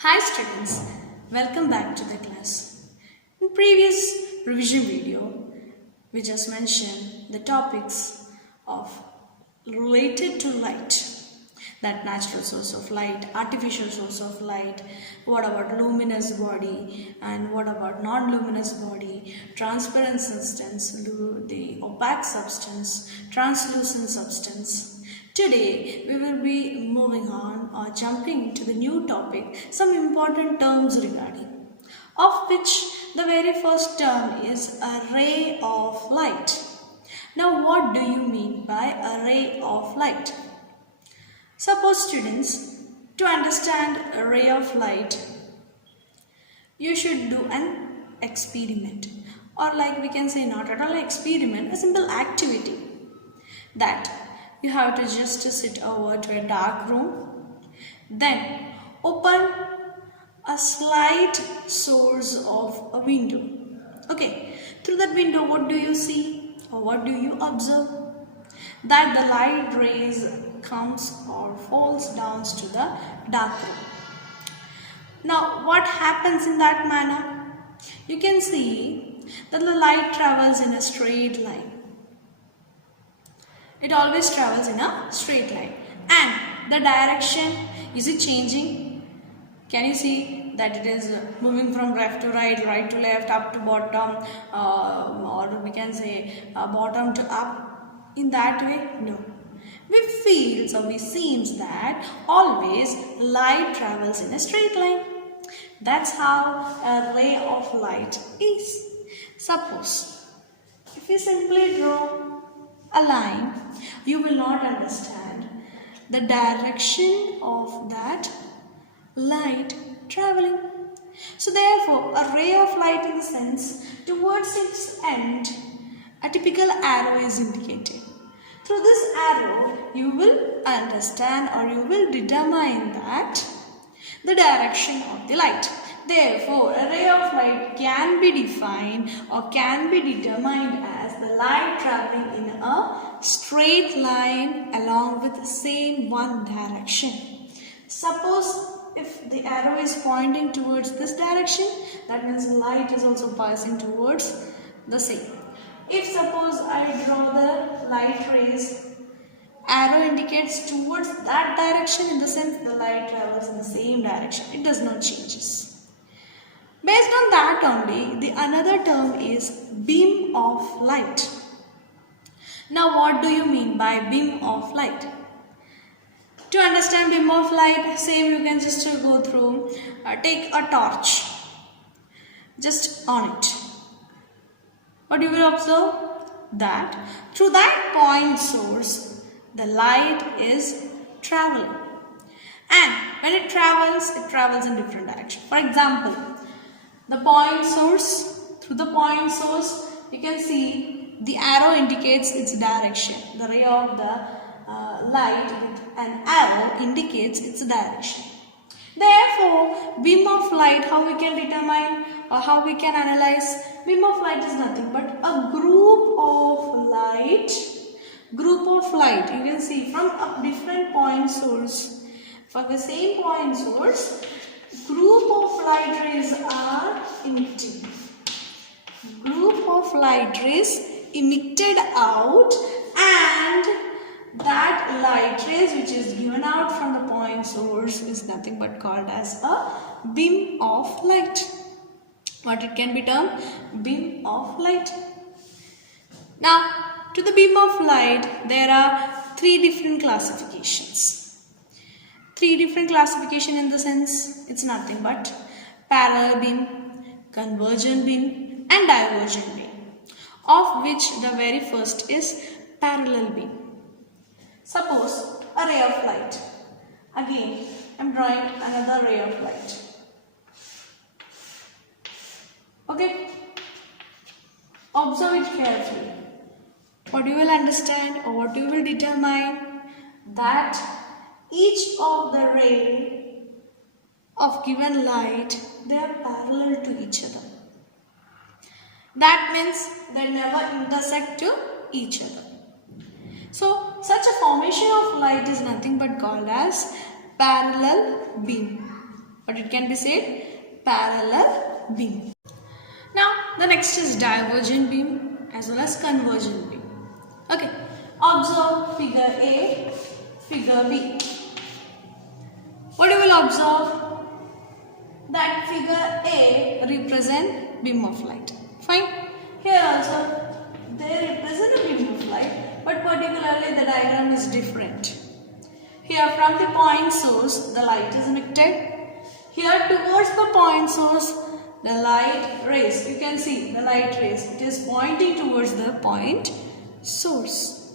Hi students, welcome back to the class. In previous revision video, we just mentioned the topics of related to light, that natural source of light, artificial source of light, what about luminous body and what about non-luminous body, transparent substance, the opaque substance, translucent substance. Today we will be moving on or jumping to the new topic, some important terms regarding, of which the very first term is a ray of light. Now what do you mean by a ray of light? Suppose students, to understand a ray of light, you should do an experiment, or like we can say not at all experiment, a simple activity that you have to just sit over to a dark room, then open a slight source of a window. Okay, through that window what do you see or what do you observe? That the light rays comes or falls down to the dark room. Now what happens in that manner? You can see that the light travels in a straight line. It always travels in a straight line, and the direction, is it changing? Can you see that it is moving from left to right, right to left, up to bottom, or we can say bottom to up, in that way? No. We feel, so we seems that always light travels in a straight line. That's how a ray of light is. Suppose if you simply draw a line, you will not understand the direction of that light traveling. So therefore, a ray of light in the sense, towards its end, a typical arrow is indicated. Through this arrow, you will understand or you will determine that the direction of the light. Therefore, a ray of light can be defined or can be determined as the light traveling in a straight line along with the same one direction. Suppose if the arrow is pointing towards this direction, that means the light is also passing towards the same. If suppose I draw the light rays, arrow indicates towards that direction, in the sense the light travels in the same direction. It does not changes. Based on that only, the another term is beam of light. Now what do you mean by beam of light? To understand beam of light, same you can just go through, take a torch, just on it. What you will observe? That through that point source, the light is traveling. And when it travels in different direction. For example, the point source, through the point source, you can see the arrow indicates its direction. The ray of the light with an arrow indicates its direction. Therefore, beam of light, how we can determine or how we can analyze? Beam of light is nothing but a group of light. You can see from a different point source. For the same point source, group of light rays are emitted. Group of light rays emitted out, and that light rays which is given out from the point source is nothing but called as a beam of light. What it can be termed? Beam of light. Now, to the beam of light, there are three different classifications. Three different classification in the sense, it's nothing but parallel beam, convergent beam and divergent beam, of which the very first is parallel beam. Suppose a ray of light. Again, I am drawing another ray of light. Okay, observe it carefully. What you will understand or what you will determine, that each of the ray of given light, they are parallel to each other. That means they never intersect to each other. So such a formation of light is nothing but called as parallel beam. But it can be said parallel beam. Now the next is divergent beam as well as convergent beam. Okay, observe figure A, figure B. What you will observe? That figure A represent beam of light. Fine. Here also they represent a beam of light, but particularly the diagram is different. Here from the point source the light is emitted. Here towards the point source the light rays, you can see the light rays, it is pointing towards the point source.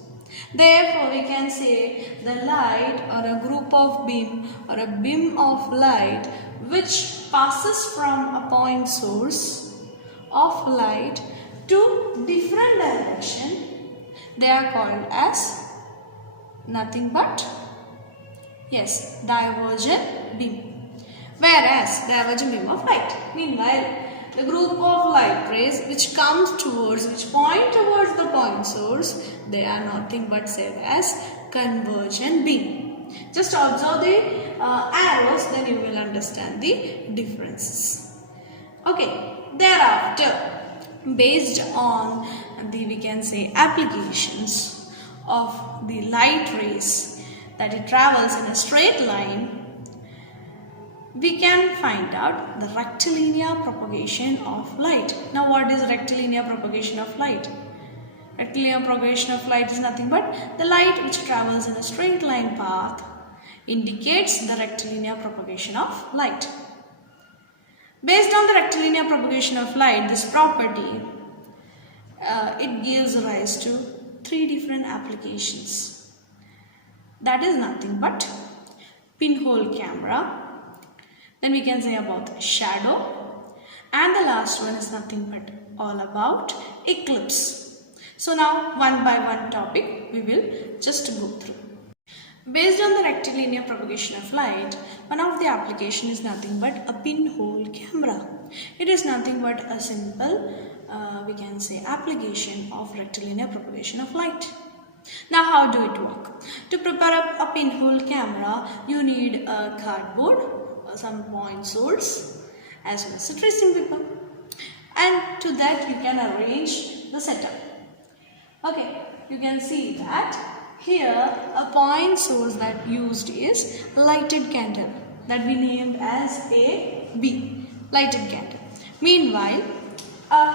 Therefore we can say the light or a group of beam or a beam of light which passes from a point source of light to different direction, they are called as nothing but, yes, divergent beam. Whereas divergent beam of light, meanwhile the group of light rays which point towards the point source, they are nothing but said as convergent beam. Just observe the arrows, then you will understand the differences. Okay, thereafter, based on the, we can say, applications of the light rays, that it travels in a straight line, we can find out the rectilinear propagation of light. Now what is rectilinear propagation of light? Rectilinear propagation of light is nothing but the light which travels in a straight line path indicates the rectilinear propagation of light. Based on the rectilinear propagation of light, this property, it gives rise to three different applications. That is nothing but pinhole camera. Then we can say about shadow, and the last one is nothing but all about eclipse. So now one by one topic we will just go through. Based on the rectilinear propagation of light, one of the application is nothing but a pinhole camera. It is nothing but a simple, we can say, application of rectilinear propagation of light. Now how do it work? To prepare a pinhole camera, you need a cardboard, some point source as well as a tracing paper, and to that you can arrange the setup. Okay, you can see that here a point source that used is lighted candle, that we named as A, B, lighted candle. Meanwhile, a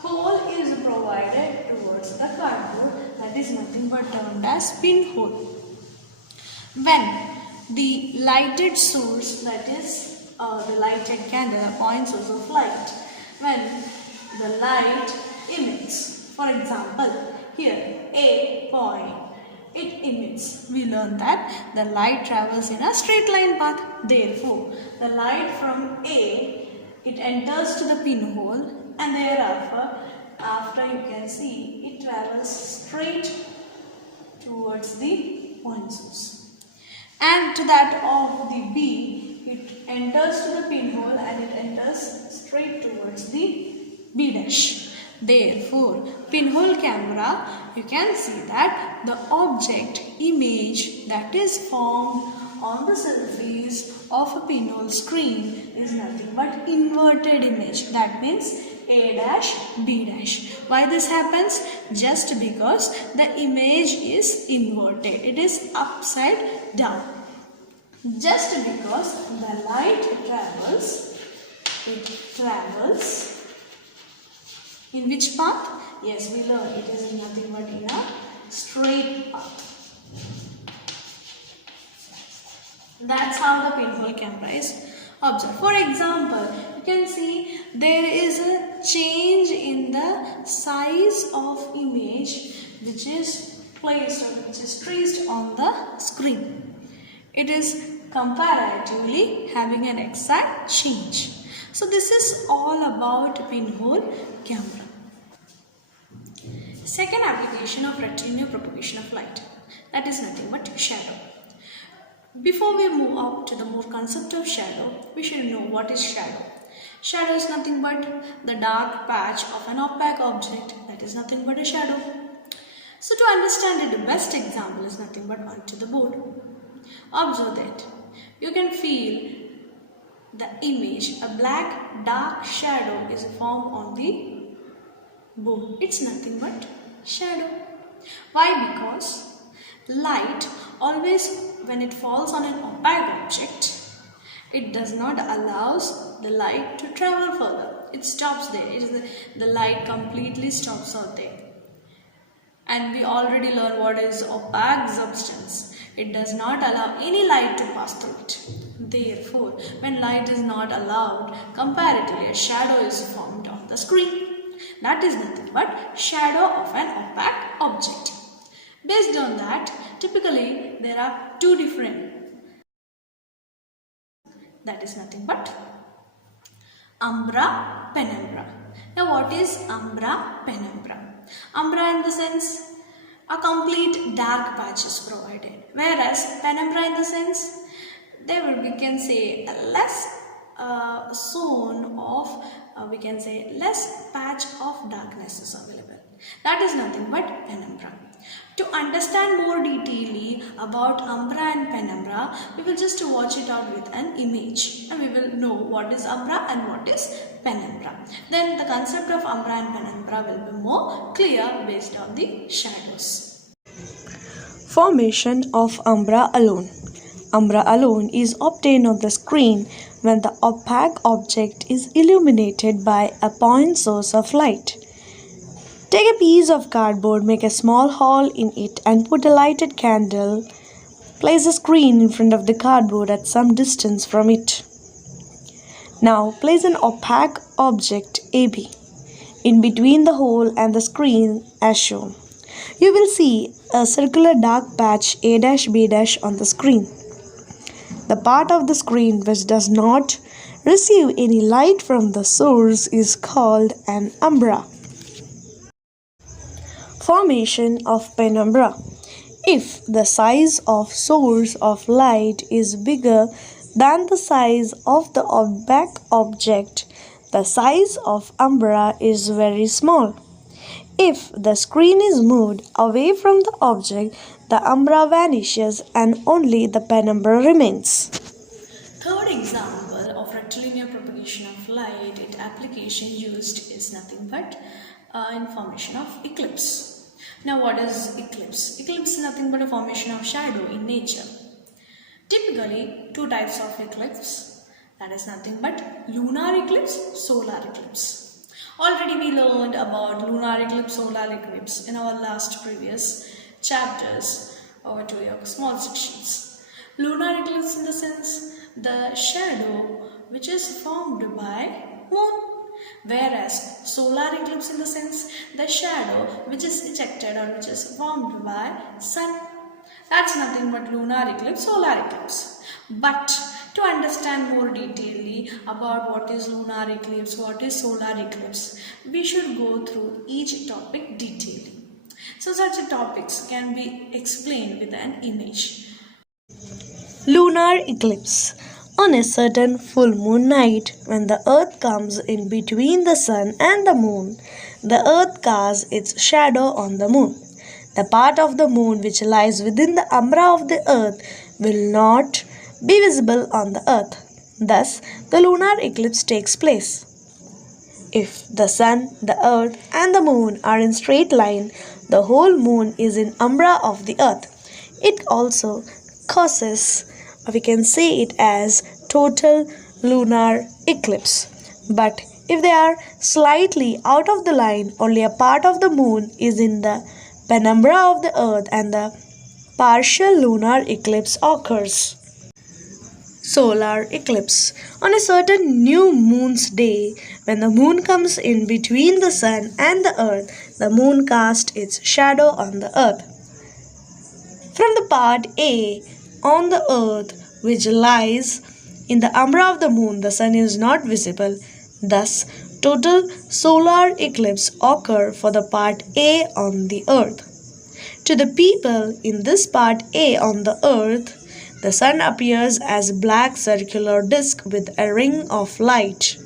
hole is provided towards the cardboard, that is nothing but termed as pinhole. When the lighted source, that is the lighted candle, a point source of light, when the light emits, for example here A point, it emits, we learn that the light travels in a straight line path. Therefore the light from A, it enters to the pinhole, and thereafter after you can see it travels straight towards the point source. And to that of the B, it enters to the pinhole and it enters straight towards the B dash. Therefore, pinhole camera, you can see that the object image that is formed on the surface of a pinhole screen is nothing but inverted image. That means A dash, B dash. Why this happens? Just because the image is inverted. It is upside down. Just because the light travels, in which path? Yes, we learn it is nothing but in a straight path. That's how the pinhole camera is observed. For example, you can see there is a change in the size of image which is placed or which is traced on the screen. It is comparatively having an exact change. So this is all about pinhole camera. Second application of rectilinear propagation of light, that is nothing but shadow. Before we move up to the more concept of shadow, we should know what is shadow. Shadow is nothing but the dark patch of an opaque object, that is nothing but a shadow. So to understand it, the best example is nothing but onto the board. Observe that. You can feel the image, a black dark shadow is formed on the moon. It's nothing but shadow. Why? Because light always, when it falls on an opaque object, it does not allows the light to travel further. It stops there. It is the light completely stops out there. And we already learned what is opaque substance. It does not allow any light to pass through it. Therefore, when light is not allowed, comparatively a shadow is formed on the screen. That is nothing but shadow of an opaque object. Based on that, typically there are two different. That is nothing but Umbra Penumbra. Now what is Umbra Penumbra? Umbra in the sense a complete dark patch is provided, whereas Penumbra in the sense there will, we can say, a less zone of we can say less patch of darkness is available. That is nothing but Penumbra. To understand more detailedly about Umbra and Penumbra, we will just watch it out with an image and we will know what is Umbra and what is Penumbra. Then the concept of Umbra and Penumbra will be more clear based on the shadows. Formation of umbra alone. Umbra alone is obtained on the screen when the opaque object is illuminated by a point source of light. Take a piece of cardboard, make a small hole in it and put a lighted candle. Place a screen in front of the cardboard at some distance from it. Now place an opaque object AB in between the hole and the screen as shown. You will see a circular dark patch A-B- on the screen. The part of the screen which does not receive any light from the source is called an umbra. Formation of penumbra. If the size of source of light is bigger than the size of the opaque object, the size of umbra is very small. If the screen is moved away from the object, the umbra vanishes and only the penumbra remains. Third example of rectilinear propagation of light, its application used is nothing but in formation of eclipse. Now what is eclipse? Eclipse is nothing but a formation of shadow in nature. Typically, two types of eclipse, that is nothing but lunar eclipse, solar eclipse. Already we learned about lunar eclipse, solar eclipse in our last previous chapters over to your small sections. Lunar eclipse in the sense the shadow which is formed by moon, whereas solar eclipse in the sense the shadow which is ejected or which is formed by sun. That's nothing but lunar eclipse, solar eclipse. But to understand more detailedly about what is lunar eclipse, what is solar eclipse, we should go through each topic detailedly. So such topics can be explained with an image. Lunar eclipse. On a certain full moon night, when the earth comes in between the sun and the moon, the earth casts its shadow on the moon. The part of the moon which lies within the umbra of the earth will not be visible on the earth. Thus, the lunar eclipse takes place. If the sun, the earth, and the moon are in straight line, the whole moon is in umbra of the earth. It also causes, we can say it as total lunar eclipse. But if they are slightly out of the line, only a part of the moon is in the penumbra of the earth and the partial lunar eclipse occurs. Solar eclipse. On a certain new moon's day, when the moon comes in between the sun and the earth, the moon casts its shadow on the earth. From the part A on the earth which lies in the umbra of the moon, the sun is not visible. Thus, total solar eclipse occur for the part A on the earth. To the people in this part A on the earth, the sun appears as a black circular disk with a ring of light.